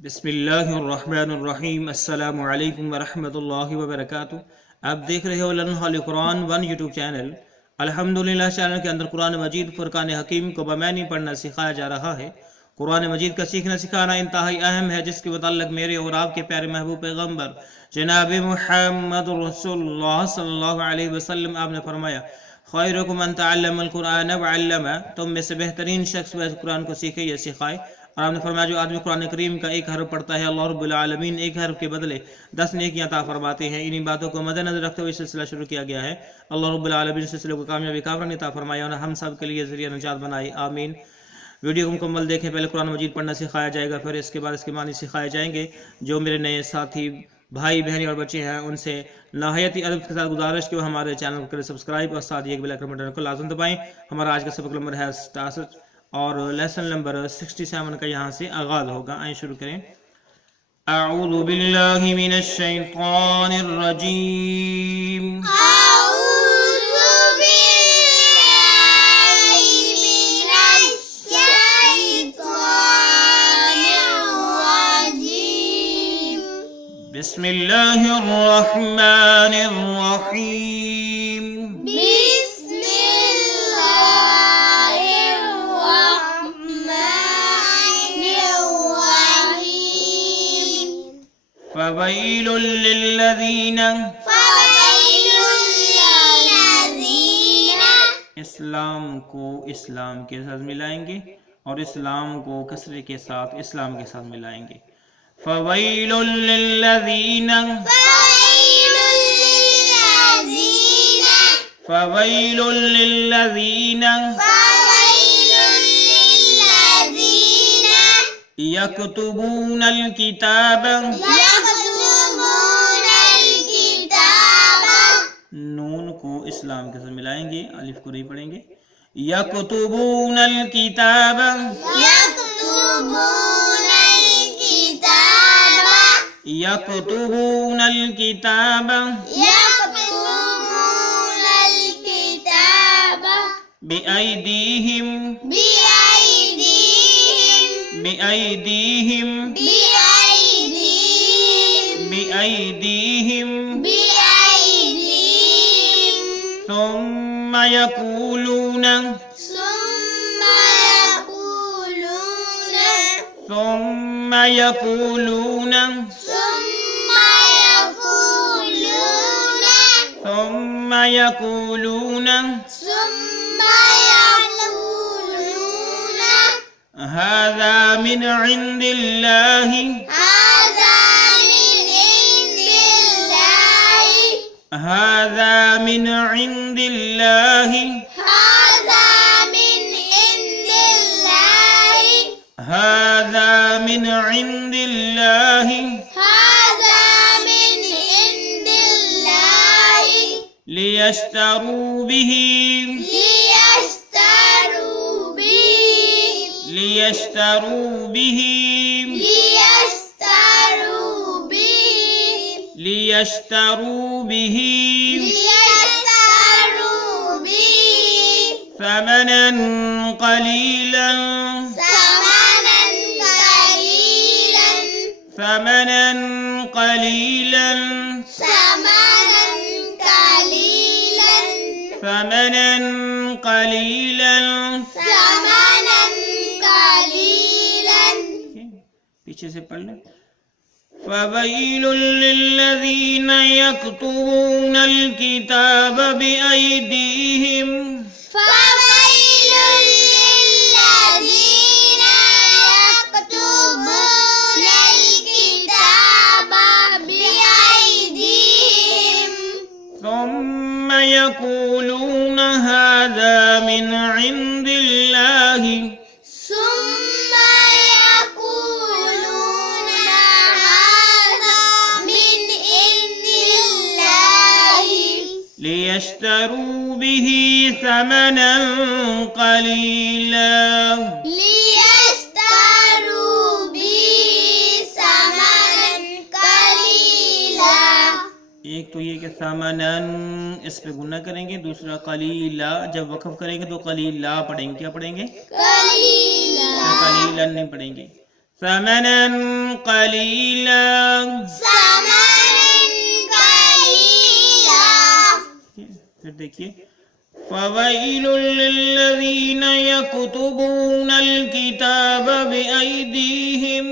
بسم اللہ الرحمن الرحیم۔ السلام علیکم ورحمۃ اللہ وبرکاتہ۔ آپ دیکھ رہے ہو لرن ہالی قرآن 1 یوٹیوب چینل۔ الحمدللہ چینل کے اندر قرآن مجید فرقان حکیم کو بمعنی پڑھنا سکھایا جا رہا ہے۔ قرآن مجید کا سیکھنا سکھانا انتہائی اہم ہے، جس کے متعلق میرے اور آپ کے پیارے محبوب پیغمبر جناب محمد رسول اللہ صلی اللہ علیہ وسلم آپ نے فرمایا، خیرکم من تعلم القرآن وعلمہ، تم میں سے بہترین شخص وہ قرآن کو سیکھے یا سکھائے۔ اور آپ نے فرمایا جو آدمی قرآن کریم کا ایک حرف پڑھتا ہے، اللہ رب العالمین ایک حرف کے بدلے 10 نیکیاں عطا فرماتے ہیں۔ انہی باتوں کو مد نظر رکھتے ہوئے سلسلہ شروع کیا گیا ہے۔ اللہ رب العالمین سلسلے کو کامیابی کامرانی عطا فرمائے اور ہم سب کے لیے ذریعہ نجات بنائے، آمین۔ ویڈیو کو مکمل دیکھیں، پہلے قرآن مجید پڑھنا سکھایا جائے گا، پھر اس کے بعد اس کے معنی سکھائے جائیں گے۔ جو میرے نئے ساتھی بھائی بہنیں اور بچے ہیں، ان سے نہایت ہی ادب کے ساتھ گزارش کہ وہ ہمارے چینل کو کریں سبسکرائب اور ساتھ ہی ایک بیل آئیکن بٹن کو لازم دبائیں۔ ہمارا آج کا سبق نمبر ہے 67 اور لیسن نمبر 67 کا یہاں سے آغاز ہوگا۔ آئیں شروع کریں۔ اعوذ باللہ من الشیطان الرجیم، أعوذ بالله من الشيطان الرجيم. بسم اللہ الرحمن الرحیم۔ بسم الله الرحمن الرحيم. فویل للذین، فويل للذين، اسلام کو اسلام کے ساتھ ملائیں گے اور اسلام کو کسرے کے ساتھ اسلام کے ساتھ ملائیں گے۔ فویل للذین، فويل للذين، فویل للذین فويل للذين یکتبون الکتاب، يكتبون الكتاب. نون کو اسلام کے ساتھ ملائیں گے، الف کو نہیں پڑھیں گے۔ یکتبون الکتاب، يكتبون الكتاب. یکتبون الکتاب يكتبون الكتاب. بأیدیہم، بأيديهم، بأیدیہم، بأيديهم، بأیدیہم، بأيديهم. ثم یقولون، ثم يقولون، ثم یقولون، ثم يقولون، ثم یقولون ثم يقولون هذا من عند اللہ، هذا من عند الله، هذا من عند اللہ، هذا من عند الله، هذا من عند اللہ، هذا من عند الله. لیشتروا به، ليشتروا به، لیشتروا به، ليشتروا به، لیشتروا به ليشتروا به ثمنا قلیلا، ثمنا قليلا، ثمنا قلیلا، ثمنا قليلا، ثمنا قلیلا۔ ثمنا قليلا. پیچھے سے پڑھ لیں۔ فویل للذین یکتبون الکتاب بأیدیہم، فويل للذين يكتبون الكتاب بأيديهم ثم یقولون هذا من عند اللہ، ثم يقولون هذا من عند الله لیشتروا به ثمنا قلیلا۔ ليشتروا به ثمنا قليلا. ایک تو یہ کہ ثمناً اس پہ گنہ کریں گے، دوسرا قلیلا جب وقف کریں گے تو قلیلا پڑھیں گے، کیا پڑھیں گے؟ قليلا. قلیلا نہیں پڑھیں گے۔ ثمناً قليلا. ثمنا قليلا. پھر دیکھیے فويل للذين يكتبون الكتاب بأيديهم.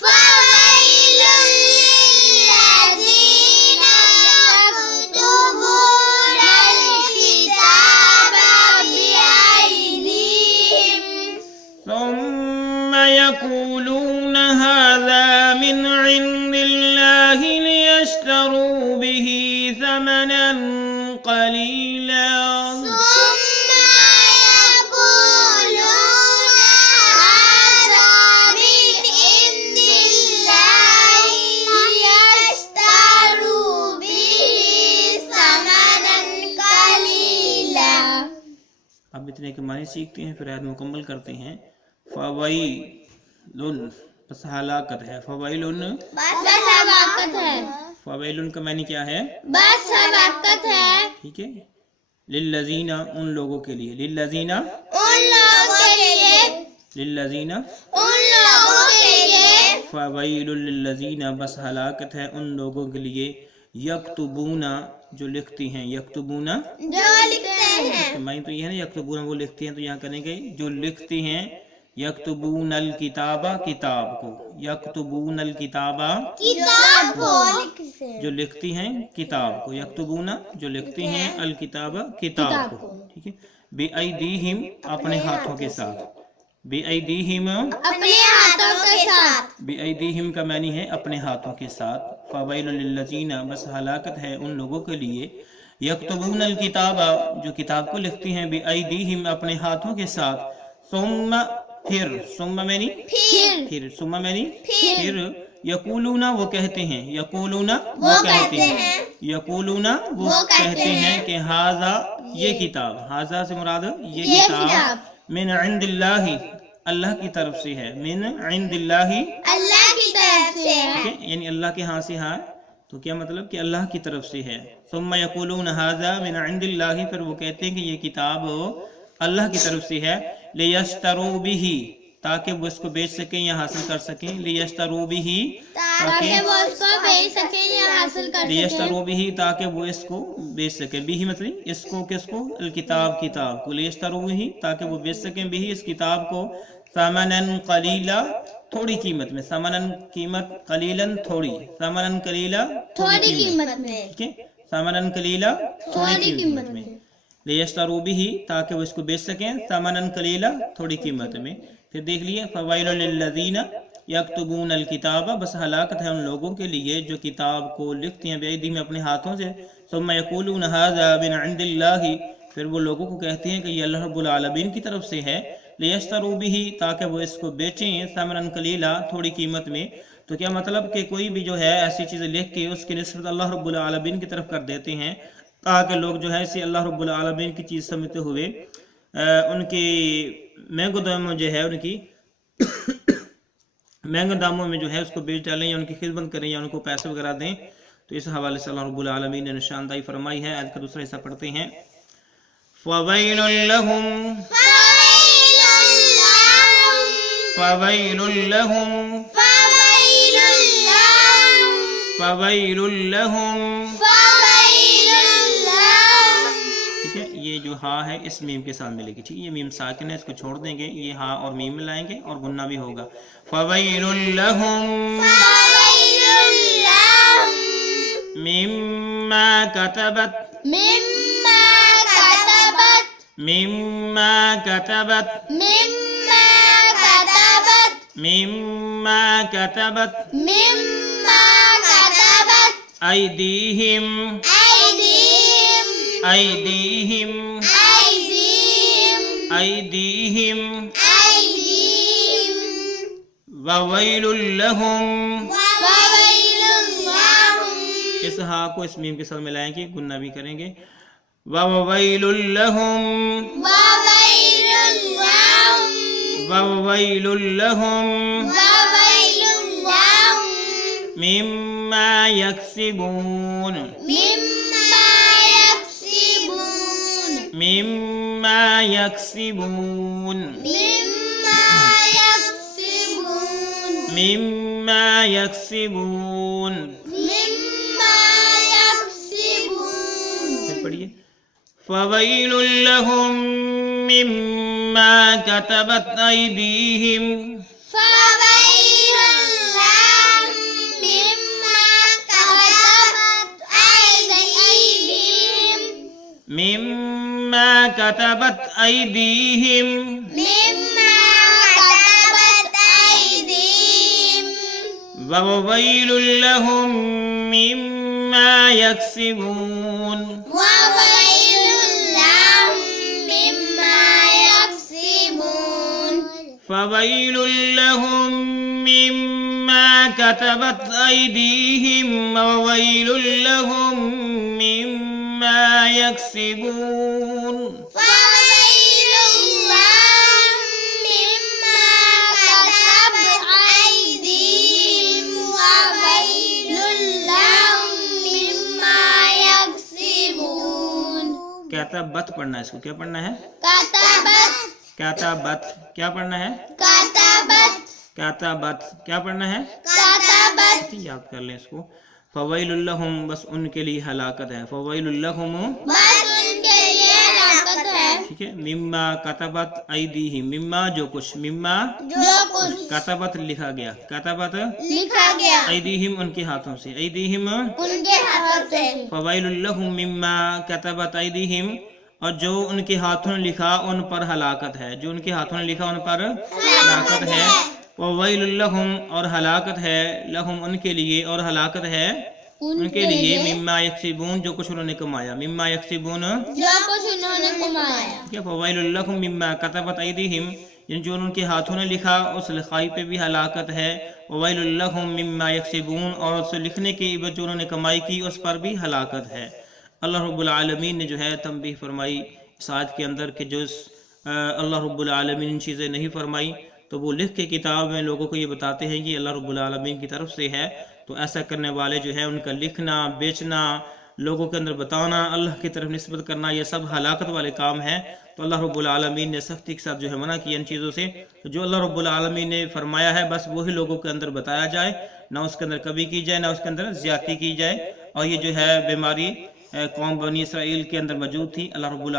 فويل للذين يكتبون الكتاب بأيديهم ثم يقولون هذا من عند الله ليشتروا به ثمنا قليلا. ثم يقولون هذا من عند الله ليشتروا به ثمنا قليلا. اب اتنے کے معنی سیکھتے ہیں پھر آیت مکمل کرتے ہیں. فویلن بس ہلاکت ہے. فویلن بس ہلاکت ہے. فویلن کا معنی کیا ہے؟ بس ہلاکت ہے. ٹھیک ہے. للذین ان لوگوں کے لیے. للذین ان لوگوں کے لیے. للذین ان لوگوں کے لیے. فویل للذین بس ہلاکت ہے ان لوگوں کے لیے یکتبون جو لکھتی ہیں. یکتبون جو لکھتے ہیں. معنی تو یہ ہے نا یکتبون وہ لکھتی ہیں تو یہاں کریں گے جو لکھتی ہیں. یکتبون الکتاب کتاب کو. یکتبون الکتاب کتاب کو. جو لکھتی ہیں کتاب کو. یکتبون جو لکھتی ہیں الکتاب کتاب کو. ٹھیک ہے. بِأَيْدِيهِمْ اپنے ہاتھوں کے ساتھ. بِأَيْدِيهِمْ اپنے ہاتھوں کے ساتھ. بِأَيْدِيهِمْ کا معنی ہے اپنے ہاتھوں کے ساتھ. فَوَيْلٌ لِلَّذِينَ بس ہلاکت ہے ان لوگوں کے لیے یکتبون الکتاب جو کتاب کو لکھتی ہیں بِأَيْدِيهِمْ اپنے ہاتھوں کے ساتھ. ثم پھر ثم معنی پھر ثم معنی پھر یقولون وہ کہتے ہیں. یقولون وہ کہتے ہیں. یقولون وہ کہتے ہیں کہ ہاذا یہ کتاب. ہاذا سے مراد یہ کتاب من عند اللہ اللہ کی طرف سے ہے. من عند اللہ اللہ کی طرف سے ہے. یعنی اللہ کے ہاں سے ہے تو کیا مطلب کہ اللہ کی طرف سے ہے. ثم یقولون ھذا من عند اللہ پھر وہ کہتے ہیں کہ یہ کتاب اللہ کی طرف سے ہے. لیشتروا به تاکہ وہ اس کو بیچ سکیں یا حاصل کر سکیں. لیشتروا به تاکہ وہ اس کو بیچ سکیں یا حاصل کر سکیں. لیشتروا به تاکہ وہ اس کو بیچ سکیں. به مطلب اس کو کس کو الکتاب کتاب کو. لیشتروا به تاکہ وہ بیچ سکیں به اس کتاب کو ثمنا قلیلا تھوڑی قیمت میں. ثمنا قیمت قلیلا تھوڑی. ثمنا قلیلا تھوڑی قیمت میں. ٹھیک ہے. ثمنا قلیلا تھوڑی قیمت میں. لیشتروا به تاکہ وہ اس کو بیچ سکیں ثمنا قلیلا تھوڑی قیمت میں. پھر دیکھ لیے فویل للذین یکتبون الکتاب بس ہلاکت ہے ان لوگوں کے لیے جو کتاب کو لکھتے ہیں بِأَيْدِيهِمْ اپنے ہاتھوں سے. ثم یقولون ھذا من عند اللہ پھر وہ لوگوں کو کہتے ہیں کہ یہ اللہ رب العالمین کی طرف سے ہے. لیشتروا به تاکہ وہ اس کو بیچیں ثمنا قلیلا تھوڑی قیمت میں. تو کیا مطلب کہ کوئی بھی جو ہے ایسی چیزیں لکھ کے اس کی نسبت اللہ رب العالمین کی طرف کر دیتے ہیں تاکہ لوگ جو ہے اسے اللہ رب العالمین کی چیز سمجھتے ہوئے ان کی مہنگو داموں جو ہے ان کی مہنگے داموں میں جو ہے اس کو بیچ ڈالیں یا ان کی خدمت کریں یا ان کو پیسے وغیرہ دیں. تو اس حوالے سے اللہ رب العالمین نے نشاندہی فرمائی ہے. آیت کا دوسرا حصہ پڑھتے ہیں. فَوَيْلٌ لَهُمْ فَوَيْلٌ لَهُمْ فَوَيْلٌ لَهُمْ ٹھیک ہے. یہ جو ہا ہے اس میم کے ساتھ ملے گی. ٹھیک ہے. یہ میم ساکن ہے اس کو چھوڑ دیں گے. یہ ہا اور میم میں لائیں گے اور غنہ بھی ہوگا. فَوَيْلٌ لَهُمْ مِمَّا كَتَبَتْ مِمَّا كَتَبَتْ أَيْدِيهِمْ وَوَيْلٌ لَهُمْ اس ہا کو اس میم کے ساتھ ملائیں گے غنہ بھی کریں گے. وَوَيْلٌ لَهُمْ مِمَّا يَكْسِبُونَ مِمَّا مما یکسبون. مما يكسبون. پھر پڑھیے فویل لهم مما كتبت أيديهم. فويل لهم مما كتبت أيديهم. مما كتبت أيديهم. مما كتبت أيديهم. وويل لهم مما يكسبون. وويل لهم مما يكسبون. فويل لهم مما كتبت أيديهم وويل لهم مما يكسبون. فويل لهم مما كتبت أيديهم وويل لهم مما يكسبون. کتبت پڑھنا ہے اس کو. کیا پڑھنا ہے؟ كتبت. کتبت. کیا پڑھنا ہے؟ كتبت. کتبت. کیا پڑھنا ہے؟ كتبت. یاد کر لیں اس کو. فویل لهم بس ان کے لیے ہلاکت ہے. فویل لهم بس ان کے لیے ہلاکت ہے. ٹھیک ہے. مما کتبت ایدیہم. مما جو کچھ. مما جو کچھ کتبت لکھا گیا. کتبت لکھا گیا ایدیہم ان کے ہاتھوں سے. ایدیہم ان کے ہاتھوں سے. فویل لهم مما کتبت ایدیہم اور جو ان کے ہاتھوں نے لکھا ان پر ہلاکت ہے. جو ان کے ہاتھوں نے لکھا ان پر ہلاکت ہے. وویل لهم اور ہلاکت ہے. لهم ان کے لیے اور ہلاکت ہے ان کے لیے. مما یکسبون جو کچھ انہوں نے کمایا. مما یکسبون جو کچھ انہوں نے کمایا. ٹھیک ہے. فویل لهم مما کتبت ایدیہم جو ان کے ہاتھوں نے لکھا اس لکھائی پہ بھی ہلاکت ہے. وویل لهم مما یکسبون اور اس لکھنے کی عوض جو انہوں نے کمائی کی اس پر بھی ہلاکت ہے. اللہ رب العالمین نے جو ہے تنبیہ فرمائی اس آیت کے اندر کہ جو اللہ رب العالمین ان چیزیں نہیں فرمائی تو وہ لکھ کے کتاب میں لوگوں کو یہ بتاتے ہیں کہ اللہ رب العالمین کی طرف سے ہے. تو ایسا کرنے والے جو ہے ان کا لکھنا بیچنا لوگوں کے اندر بتانا اللہ کی طرف نسبت کرنا یہ سب ہلاکت والے کام ہیں. تو اللہ رب العالمین نے سختی کے ساتھ جو ہے منع کیا ان چیزوں سے. تو جو اللہ رب العالمین نے فرمایا ہے بس وہی لوگوں کے اندر بتایا جائے. نہ اس کے اندر کمی کی جائے نہ اس کے اندر زیادتی کی جائے. اور یہ جو ہے بیماری قوم بنی اسرائیل کے اندر موجود تھی. اللہ رب